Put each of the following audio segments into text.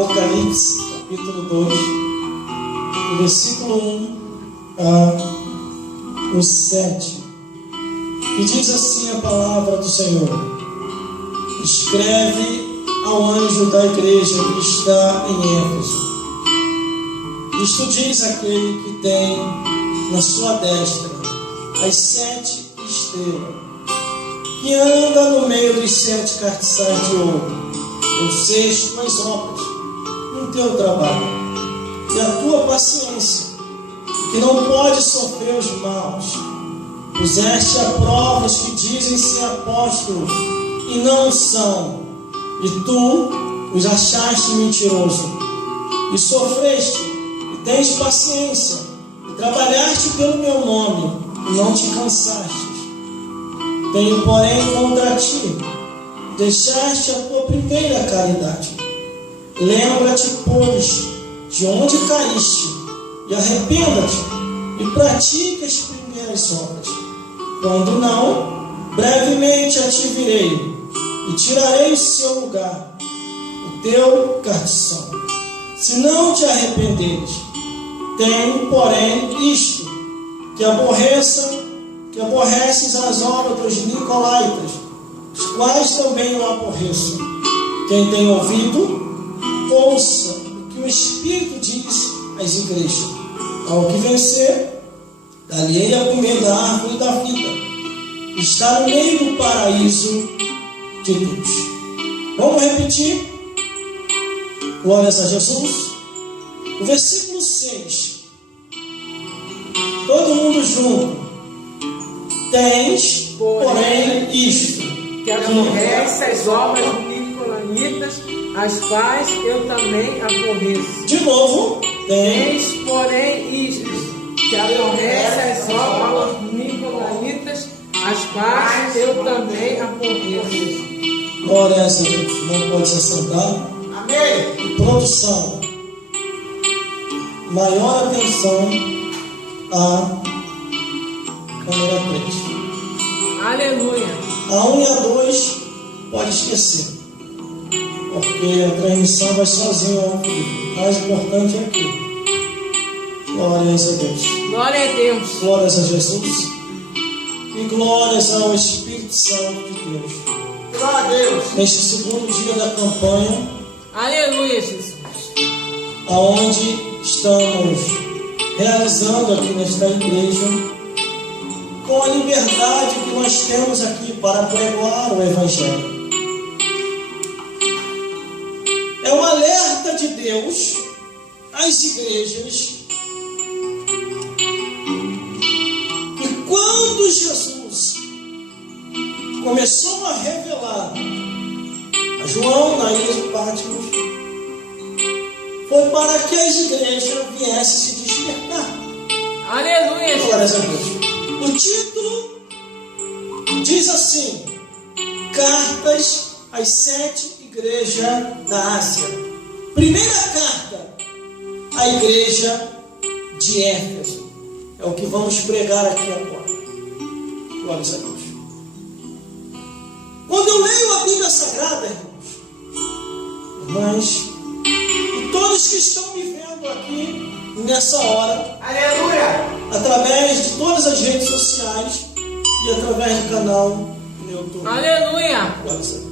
Apocalipse, capítulo 2, do versículo 1 ao 7, que diz assim a palavra do Senhor: escreve ao anjo da igreja que está em Éfeso. Isto diz aquele que tem na sua destra as 7 estrelas, que anda no meio dos 7 castiçais de ouro. Eu sei as tuas obras, o teu trabalho e a tua paciência, que não pode sofrer os maus. Puseste a prova os que dizem ser apóstolos e não são, e tu os achaste mentiroso, e sofreste, e tens paciência, e trabalhaste pelo meu nome, e não te cansaste. Tenho, porém, contra ti, deixaste a tua primeira caridade. Lembra-te, pois, de onde caíste, e arrependa-te, e pratique as primeiras obras. Quando não, brevemente a te virei, e tirarei o seu lugar, o teu castição. Se não te arrependeres, tenho, porém, isto, que aborreces as obras dos nicolaítas, os quais também eu aborreço. Quem tem ouvido, ouça o que o Espírito diz às igrejas. Ao que vencer, dali a comer da árvore da vida, está no meio do paraíso de Deus. Vamos repetir? Glórias a Jesus. O versículo 6. Todo mundo junto. Tens, porém, isto, que aborrece as obras nicolaítas, as quais eu também aborreço. De novo, Tens, porém, isto, que aborrece as obras nicolaítas, as quais eu também aborreço. glória a Deus. Não pode se assentar. Amém. Produção. Maior atenção à câmera 3. Aleluia. A 1 e a 2 pode esquecer, porque a transmissão vai sozinha ao vivo. O mais importante é aqui. Glórias a Deus. Glória a Deus. Glórias a Jesus. E glórias ao Espírito Santo de Deus. Glória a Deus. Neste segundo dia da campanha, Aleluia, Jesus. aonde estamos realizando aqui nesta igreja, com a liberdade que nós temos aqui para pregar o Evangelho. É um alerta de Deus às igrejas que quando Jesus começou a revelar a João na ilha de Patmos, foi para que as igrejas viessem se despertar. Aleluia, Glórias a Jesus. Deus. O título diz assim: Cartas às 7 igrejas da Ásia. Primeira carta à igreja de Éfeso. É o que vamos pregar aqui agora. Glórias a Deus. Quando eu leio a Bíblia Sagrada, irmãs, e todos que estão me vendo aqui nessa hora, Aleluia. através de todas as redes sociais e através do canal no YouTube. Aleluia. Glórias a Deus.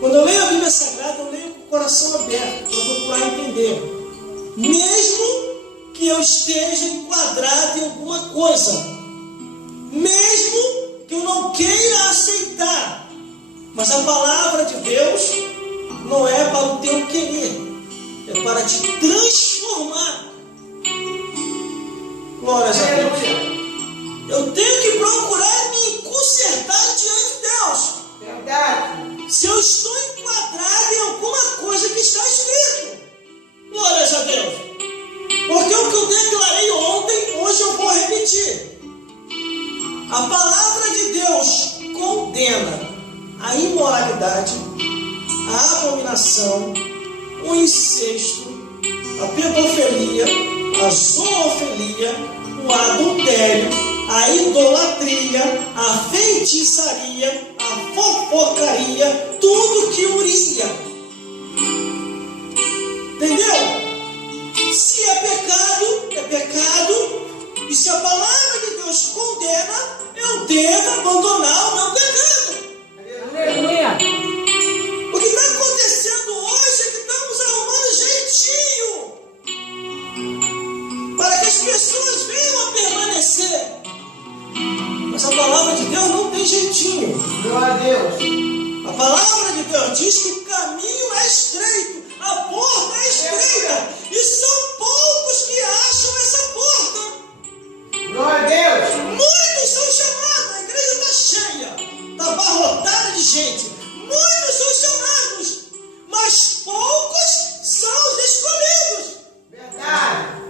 Quando eu leio a Bíblia Sagrada, eu leio com o coração aberto para procurar entender. Mesmo que eu esteja enquadrado em alguma coisa, mesmo que eu não queira aceitar, mas a palavra de Deus não é para o teu querer, é para te transformar. Glórias a Deus. Eu tenho que procurar me consertar diante de Deus. Verdade. Se eu estou enquadrado em alguma coisa que está escrito. Glórias a Deus. Porque o que eu declarei ontem, hoje eu vou repetir. A palavra de Deus condena a imoralidade, a abominação, o incesto, a pedofilia, a zoofilia, o adultério, a idolatria, a feitiçaria, a fofocaria, tudo que uria. E se a palavra de Deus condena, eu devo abandonar o meu pecado. Aleluia. O que está acontecendo hoje é que estamos arrumando jeitinho para que as pessoas venham a permanecer. Mas a palavra de Deus não tem jeitinho. Glória a Deus. A palavra de Deus diz que o caminho é estreito, a porta é estreita, e são poucos que acham essa porta. Glória a Deus. Muitos são chamados, a igreja está cheia, está abarrotada de gente. Muitos são chamados, mas poucos são os escolhidos. Verdade.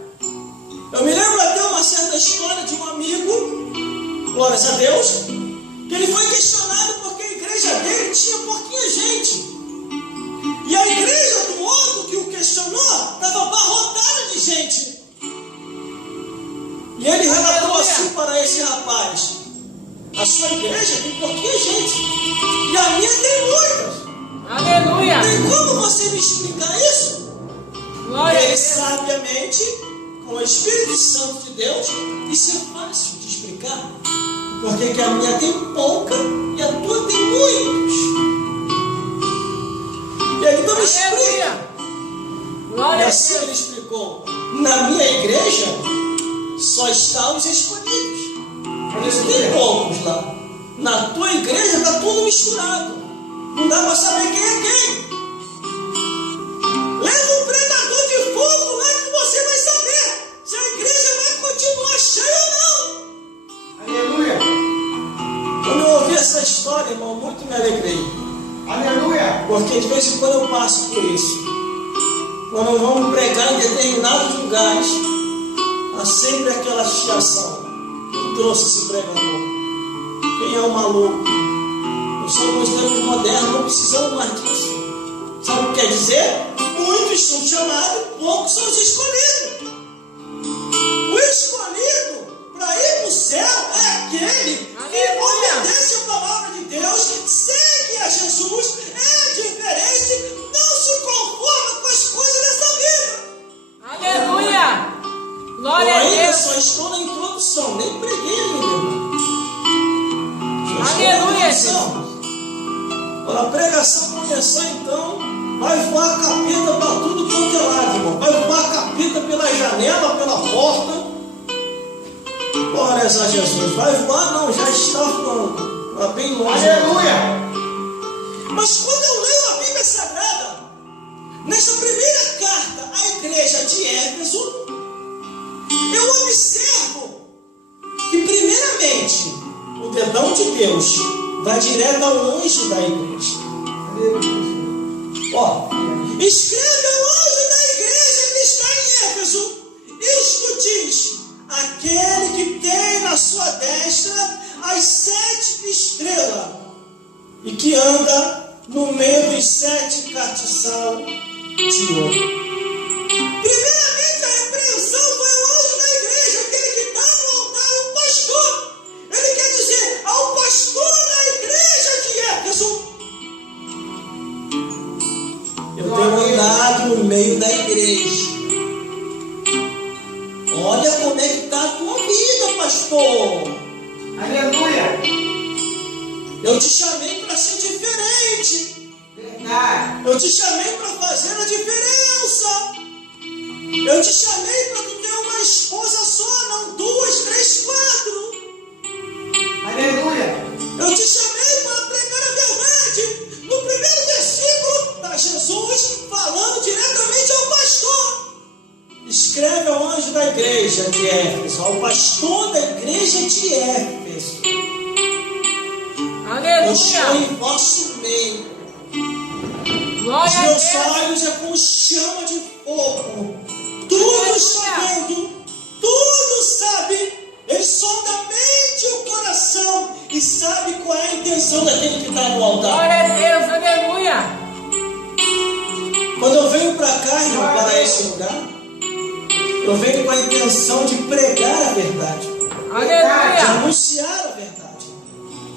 Eu me lembro até uma certa história de um amigo, glórias a Deus, que ele foi questionado porque a igreja dele tinha pouquinha gente. E a igreja do outro que o questionou estava abarrotada de gente. E ele relatou assim para esse rapaz: a sua igreja tem pouquinha gente, e a minha tem muitas. Aleluia. Tem como você me explicar isso? Glória a Ele Deus. sabiamente, com o Espírito Santo de Deus, isso é fácil de explicar. Porque que a minha tem pouca e a tua tem muitos. E aí então me explica. Aleluia. E Glória a assim Deus. ele explicou: na minha igreja só estão os escolhidos. Eles tem poucos lá. Na tua igreja está tudo misturado. Não dá para saber quem é quem. Leva um pregador de fogo lá que você vai saber se a igreja vai continuar cheia ou não. Aleluia. Quando eu ouvi essa história, irmão, muito me alegrei. Aleluia. Porque de vez em quando eu passo por isso. Quando vamos pregar em determinados lugares, há sempre aquela chiação. Quem trouxe esse pregador? Quem é o maluco? Nós somos tempos modernos, não precisamos mais disso. Sabe o que quer dizer? Muitos são chamados, poucos são os escolhidos. O escolhido para ir para o céu é aquele que obedece a palavra de Deus, segue a Jesus, é diferente, não se conforma com as coisas dessa vida. Aleluia. Glória Eu a ainda Deus. só estou na introdução, nem preguei ainda, irmão. Só estou na Aleluia. introdução. Quando a pregação começar, então, vai voar capeta para tudo quanto é lado, irmão. Vai voar capeta pela janela, pela porta. Glórias a Jesus. Vai voar? Não, já está voando. Está bem longe. Aleluia. Mas quando eu leio a Bíblia Sagrada, nessa primeira carta à igreja de Éfeso, eu observo que, primeiramente, o dedão de Deus vai direto ao anjo da igreja. Ó, escreve ao anjo da igreja que está em Éfeso, isto diz: aquele que tem na sua destra as 7 estrelas e que anda no meio dos 7 castiçal de ouro. Primeiramente, a repreensão foi o anjo da igreja, aquele que está no altar, o pastor. Ele quer dizer ao pastor da igreja de Éfeso: eu tenho andado no meio da igreja. Olha como é que está a tua vida, pastor. Aleluia. Eu te chamei para ser diferente. Verdade. Eu te chamei para fazer a diferença. Eu te chamei para tu ter uma esposa só, não 2, 3, 4. Aleluia. Eu te chamei para pregar a verdade. No primeiro versículo está Jesus falando diretamente ao pastor. Escreve ao anjo da igreja de Éfeso, ao pastor da igreja de Éfeso: eu estou Aleluia. em vosso meio. Os Glória a meus Deus. olhos é como chama de fogo. Tudo está vendo, tudo sabe. Ele sonda a mente e o coração e sabe qual é a intenção daquele que está no altar. Glória a Deus. Aleluia. Quando eu venho para cá, irmão, para esse lugar, eu venho com a intenção de pregar a verdade, de Aleluia. anunciar a verdade.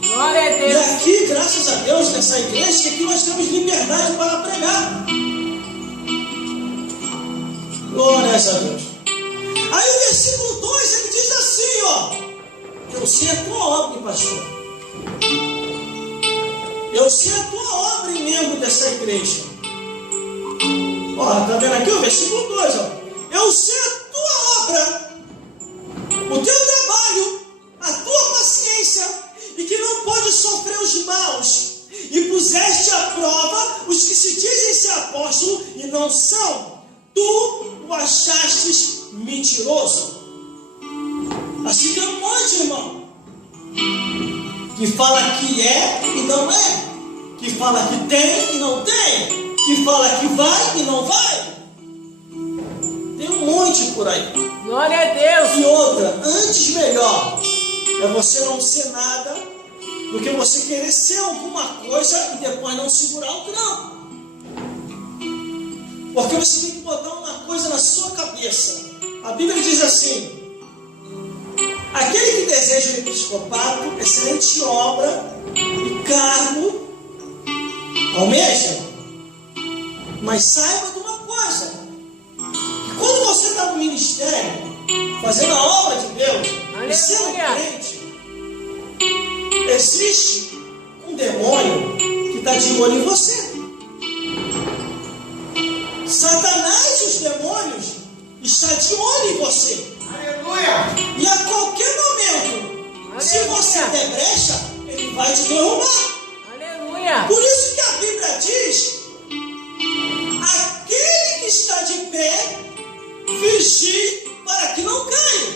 Glória a E Deus. aqui, graças a Deus, nessa igreja, que aqui nós temos liberdade para pregar. Glórias a Deus. Aí o versículo 2, ele diz assim: pastor. Eu sei a tua obra em membro dessa igreja. Ó, tá vendo aqui o versículo 2, ó. Eu sei a tua obra, o teu trabalho, a tua paciência, e que não pode sofrer os maus, e puseste à prova os que se dizem ser apóstolo e não são. Tu o achastes mentiroso. Assim tem um monte, irmão, que fala que é e não é, que fala que tem e não tem, que fala que vai e não vai. Tem um monte por aí. Glória a Deus. E outra, antes melhor é você não ser nada do que você querer ser alguma coisa e depois não segurar o trampo. Porque você tem que botar uma coisa na sua cabeça. A Bíblia diz assim: aquele que deseja o episcopato, excelente obra e cargo almeja. Mas saiba de uma coisa, que quando você está no ministério, fazendo a obra de Deus, e sendo crente, existe um demônio que está de olho em você. Satanás e os demônios estão de olho em você. Aleluia. E a qualquer momento, se você der brecha, ele vai te derrubar. Aleluia. Por isso que a Bíblia diz: aquele que está de pé, vigie para que não caia.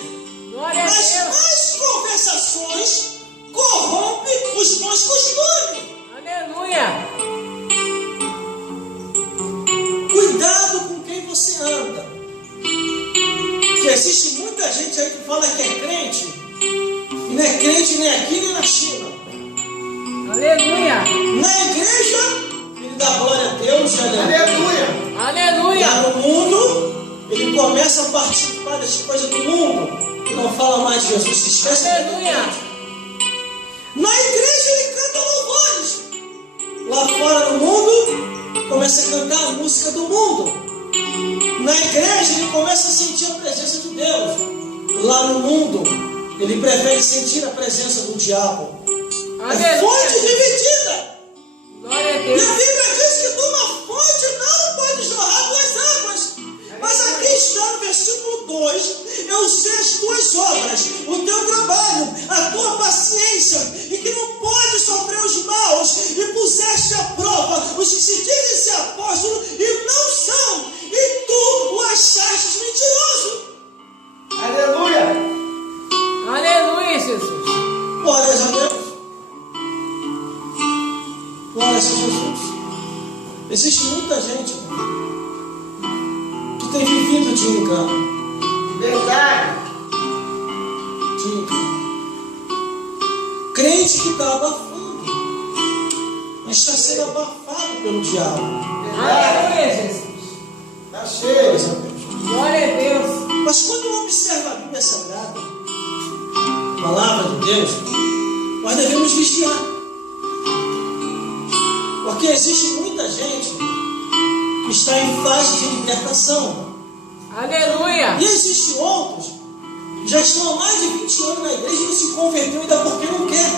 Glória a As Deus. más conversações corrompem os bons costumes. Aleluia. Cuidado com quem você anda. Porque existe muita gente aí que fala que é crente, e não é crente nem aqui nem na China. Aleluia. Na igreja, ele dá glória a Deus, Aleluia. Aleluia. lá no mundo, ele começa a participar das coisas do mundo e não fala mais de Jesus, se esquece. Aleluia. Na igreja ele canta louvores. Lá fora no mundo, começa a cantar a música do mundo. Na igreja ele começa a sentir a presença de Deus. Lá no mundo, ele prefere sentir a presença do diabo. É fonte dividida. Glória a E Deus. a Bíblia diz que de uma fonte não pode jorrar duas águas. Mas aqui está no versículo 2: eu sei as tuas obras, o teu trabalho, a tua paciência, e que não pode sofrer os maus, e puseste à prova os que se dizem ser apóstolos e não são, e tu o achastes mentiroso. Aleluia. Aleluia, Jesus. Glórias a Deus. Glórias a Jesus. Existe muita gente que tem vivido de engano. Verdade. De engano. Crente que está abafando, mas está sendo abafado pelo diabo. Aleluia, Jesus. Está cheio. Glórias a Deus. Glória a Deus. Mas quando observa a Bíblia Sagrada, a palavra de Deus, nós devemos vigiar. Porque existe muita gente que está em fase de libertação. Aleluia. E existem outros que já estão há mais de 20 anos na igreja e não se converteu ainda porque não quer.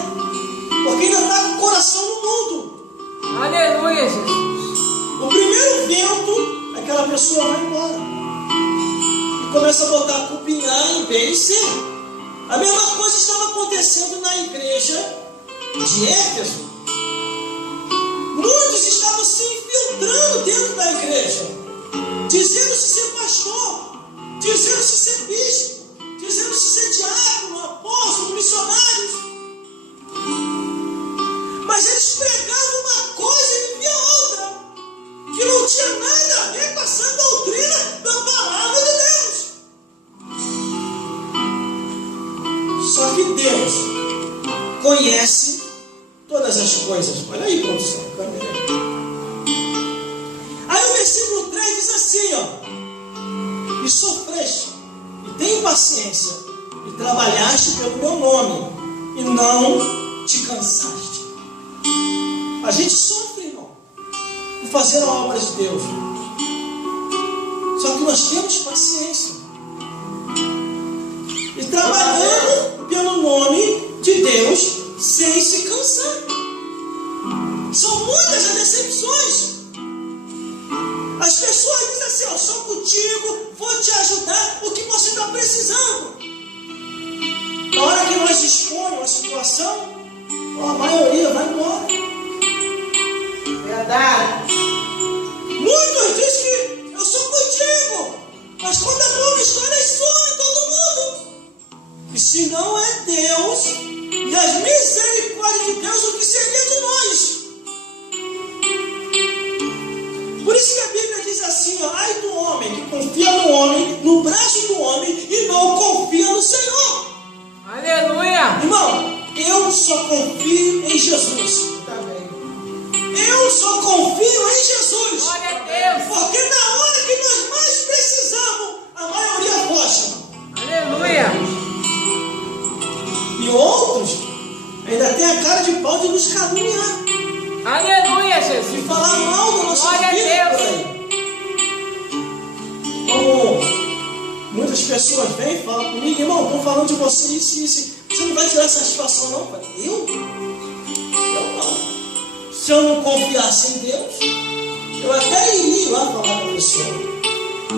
Porque ainda está com o coração no mundo. Aleluia, Jesus. O primeiro vento, aquela pessoa vai embora. E começa a botar a culpa em A, em B e C. A mesma coisa estava acontecendo na igreja de Éfeso. Muitos estavam se infiltrando dentro da igreja, dizendo-se ser pastor, dizendo-se ser bispo, dizendo-se ser diácono, apóstolo, missionários. Mas eles pregavam uma coisa e viviam outra, que não tinha nada a ver com a sã doutrina da palavra de Deus. Só que Deus conhece todas as coisas. Olha aí, produção, câmera. Aí o versículo 3 diz assim, ó: e sofreste, e tem paciência, e trabalhaste pelo meu nome, e não te cansaste. A gente sofre, irmão, por fazer a obra de Deus. Só que nós temos paciência. E trabalhando pelo nome de Deus, As pessoas dizem assim, eu sou contigo, vou te ajudar, o que você está precisando. Na hora que nós expomos a situação, a maioria vai embora. Verdade. Muitos dizem que eu sou contigo, mas quando a bomba estoura, some todo mundo. E se não é Deus e as misericórdias de Deus, o que seria de nós? Por isso que a Bíblia diz assim, ó, ai do homem que confia no homem, no braço do homem e não confia no Senhor. Aleluia! Irmão, eu só confio em Jesus. Eu só confio em Jesus. Glória a Deus! Porque na hora que nós mais precisamos, a maioria foge. Aleluia! E outros ainda tem a cara de pau de nos caluniar. Aleluia, Jesus! De falar mal da nossa Glória a vida Deus. por aí. Como muitas pessoas vêm e falam comigo, irmão, estão falando de você isso e isso. Você não vai tirar satisfação não? Eu? Eu não. Se eu não confiasse em Deus, eu até iria lá falar com a pessoa.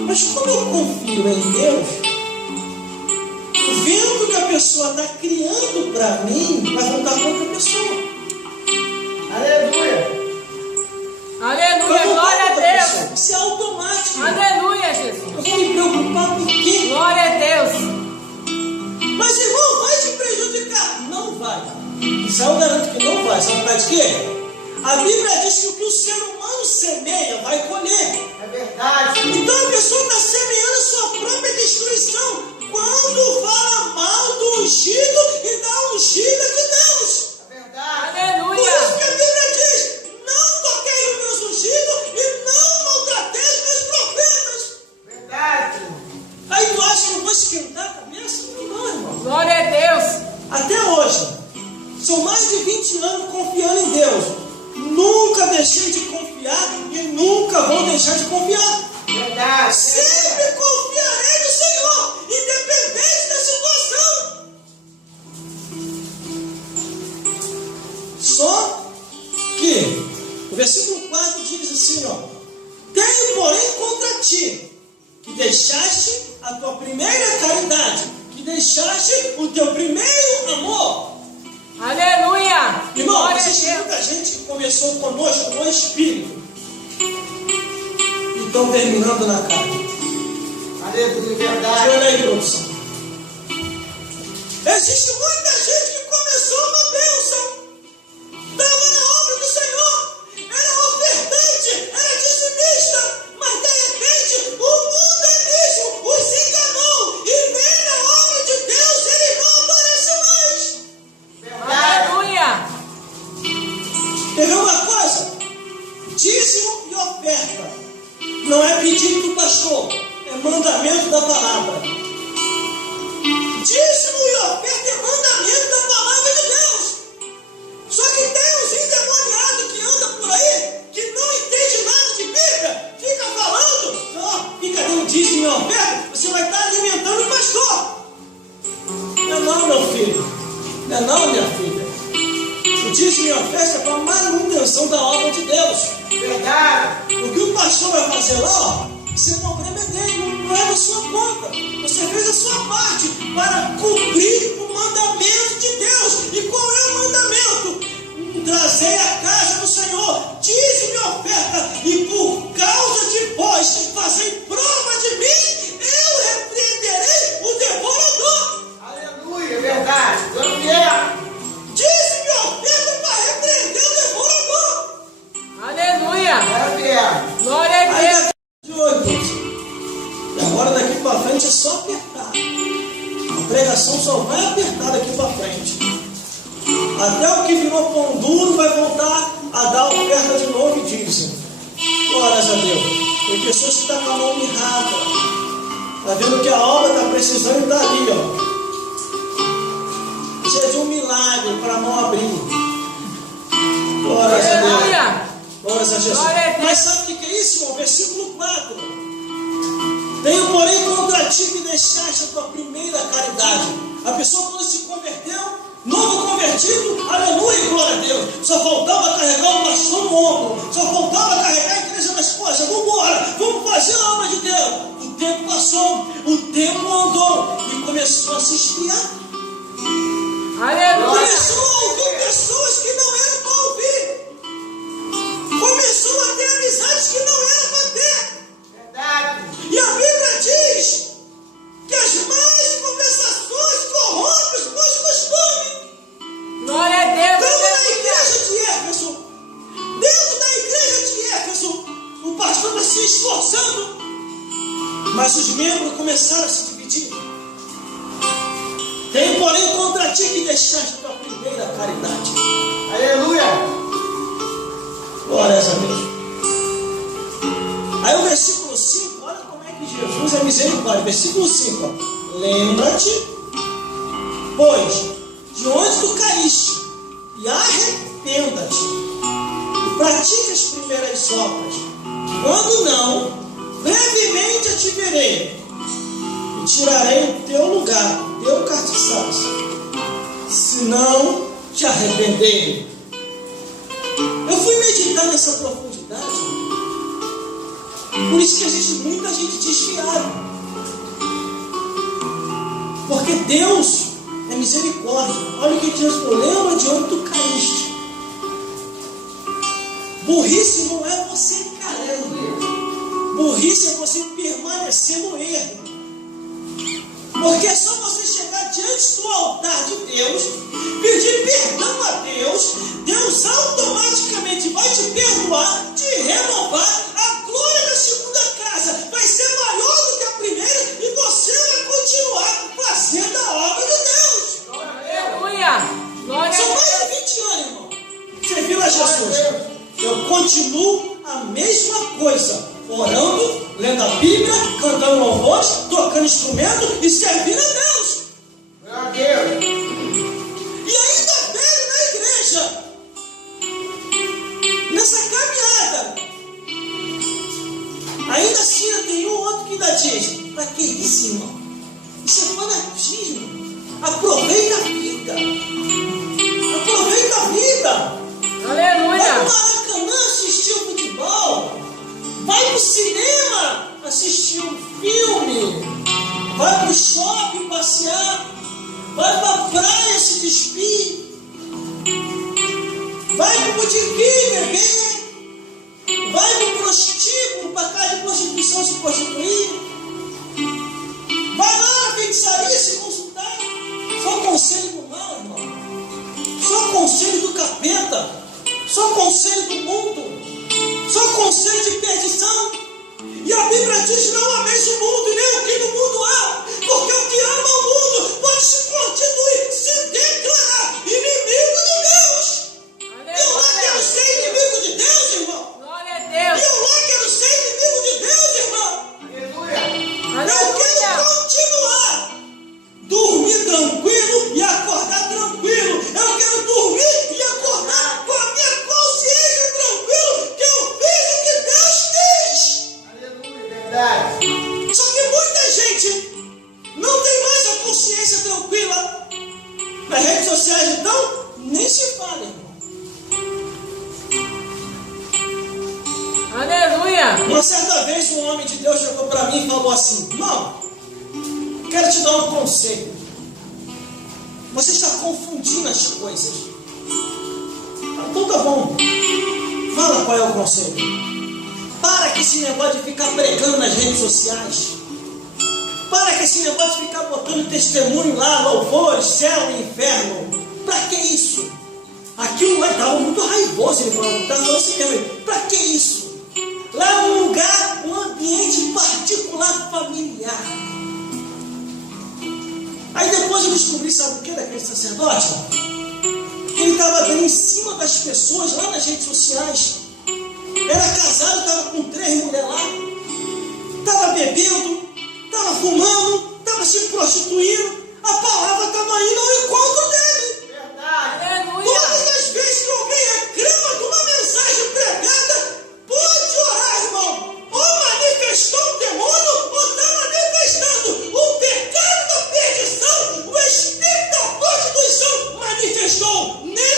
Mas como eu confio em Deus, o vento que a pessoa está criando para mim vai voltar para outra pessoa. Aleluia. Aleluia! Glória a Deus! Isso é automático. Aleluia, Jesus! Eu vou me preocupar por quê? Glória a Deus! Mas irmão, vai te prejudicar? Não vai. Isso eu garanto que não vai. Sabe por causa de quê? A Bíblia diz que o que o ser humano semeia vai colher. É verdade. Então a pessoa está semeando a sua própria destruição quando fala mal do ungido e da ungida de Deus. É verdade. Por Aleluia! isso que a Bíblia diz, não toquei nos meus ungidos e não maltratei os meus profetas. Verdade. Aí tu acha que eu vou esquentar a cabeça? Não, irmão. Glória a Deus! Até hoje, são mais de 20 anos confiando em Deus. Nunca deixei de confiar e nunca vou deixar de confiar. Verdade. Sempre confiarei no Senhor, independente da situação. Só que o versículo 4 diz assim, ó: tenho, porém, contra ti, que deixaste a tua primeira caridade, que deixaste o teu primeiro amor. Aleluia! Irmão, Glória a existe Deus! muita gente que começou conosco no espírito e estão terminando na carne. Aleluia. Verdade. Olha aí, produção. Existe muita gente que começou uma bênção, estava na obra do Senhor, era ofertante, era dizimista, mas de repente o mundanismo os enganou e vem na obra de Deus, ele não aparece mais. Verdade. Aleluia! Quer ver uma coisa? Dízimo e oferta não é pedido do pastor, é mandamento da palavra. Dízimo e oferta é mandamento da palavra de Deus. Só que tem uns endemoniados que andam por aí, que não entende nada de Bíblia, fica falando, ó, fica dando dízimo e oferta, você vai estar alimentando o pastor. Não é não, meu filho. Não é não, minha filha. O dízimo e oferta é para a manutenção da obra de Deus. Verdade. O que o pastor vai fazer lá, ó, esse problema é dele, não é da sua conta. Você fez a sua parte para cumprir o mandamento de Deus. E qual é o mandamento? Trazei a casa do Senhor, dízimo e oferta, e por causa de vós fazei prova de mim, eu repreenderei o devorador. Aleluia. Verdade. Glória. Dízimo e oferta para repreender o devorador. Aleluia! Glória. Glória a Aí Deus! de hoje, e agora daqui para frente é só apertar. A pregação só vai apertar daqui para frente. Até o que virou pão duro vai voltar a dar oferta de novo e dízimo. Glórias a Deus. Tem pessoas que estão com a mão mirrada. Está vendo que a obra está precisando e está ali, ó. Precisa de um milagre para a mão abrir. Glórias a Deus. Aleluia! Glórias a Jesus. Glória a Deus. Mas sabe o que é isso, irmão? Versículo 4. Tenho, porém, contra ti que deixaste a tua primeira caridade. A pessoa quando se converteu, novo convertido, aleluia e glória a Deus. Só faltava carregar o pastor no ombro, só faltava carregar a igreja das costas, vamos embora, vamos fazer a obra de Deus. O tempo passou, o tempo andou e começou a se esfriar. Aleluia. Começou a ouvir pessoas que não eram para ouvir. Começou a ter amizades que não eram para ter. Verdade. E a Bíblia diz que as más conversações corrompem os bons costumes. Glória a Deus. Então, na Aleluia. igreja de Éfeso, dentro da igreja de Éfeso, o pastor está se esforçando, mas os membros começaram a se dividir. Tem, porém, contra ti que deixaste tua primeira caridade. Aleluia. Glórias a Deus. Aí o versículo 5, olha como é que Jesus é misericórdia. Versículo 5, ó. Lembra-te, pois, de onde tu caíste, e arrependa-te, e pratique as primeiras obras. Quando não, brevemente eu te verei, e tirarei o teu lugar, o teu castiçaço, se não te arrepender. Eu fui meditar nessa profundidade, por isso que existe muita gente desviada, porque Deus é misericórdia. Olha o que Deus falou: lembra de onde tu caíste. Burrice não é você cair, burrice é você permanecer no erro. Porque é só você chegar diante do altar de Deus, pedir perdão a Deus, Deus automaticamente vai te perdoar, te renovar. A glória da segunda casa vai ser maior do que a primeira e você vai continuar fazendo a obra de Deus. Aleluia. Glória São a mais Deus. de 20 anos, irmão. Servindo a Jesus. Eu continuo a mesma coisa, orando, lendo a Bíblia, cantando louvores, tocando instrumento e servindo a Deus. Glória a Deus. E ainda velho na igreja, nessa caminhada. Ainda assim, eu tenho um outro que ainda diz: para que isso, irmão? Isso é fanatismo. Aproveita a vida. Aproveita a vida. Vai Aleluia. pro Maracanã assistir o futebol. Vai pro cinema assistir um filme. Vai pro shopping passear. Vai pra praia se despir. Vai pro botequim beber. Vai pro prostíbulo, pra casa de prostituição se prostituir. Vai lá na feitiçaria se consultar. Só conselho do mal, irmão. Só conselho do capeta. Só conselho do mundo. Só conselho de perdição. E a Bíblia diz: não ameis o mundo e nem o que no mundo há. Porque o que ama o mundo pode se constituir, se declarar inimigo de Deus. Eu lá quero ser inimigo de Deus, irmão. Glória a Deus. Eu lá quero ser inimigo de Deus, irmão. Aleluia. Eu quero continuar dormir tranquilo e acordar tranquilo. Eu quero dormir e acordar com a minha consciência tranquila, que eu fiz o que Deus fez. Aleluia. Verdade. Só que muita gente não tem mais a consciência tranquila. Nas redes sociais, então, nem se fala, irmão. Aleluia. Uma certa vez um homem de Deus chegou para mim e falou assim: irmão, quero te dar um conselho. Você está confundindo as coisas. Então tá bom. Fala qual é o conselho. Para com esse negócio de ficar pregando nas redes sociais. Para com esse negócio de ficar botando testemunho lá, louvores, céu e inferno. Para que isso? Aquilo estava muito raivoso. Ele falou, estava falando assim mesmo. Para que isso? Lá é um lugar, um ambiente particular, familiar. Aí depois eu descobri, sabe o que daquele sacerdote? Que ele estava dando em cima das pessoas lá nas redes sociais. Era casado, estava com 3 mulheres lá. Estava bebendo, estava fumando, estava se prostituindo. A palavra estava indo ao encontro dele. Verdade. Aleluia. Todas as vezes que alguém reclama de uma mensagem pregada, pode orar, irmão. Ou manifestou um demônio, ou está manifestando o pecado da perdição. O espírito da prostituição manifestou nele.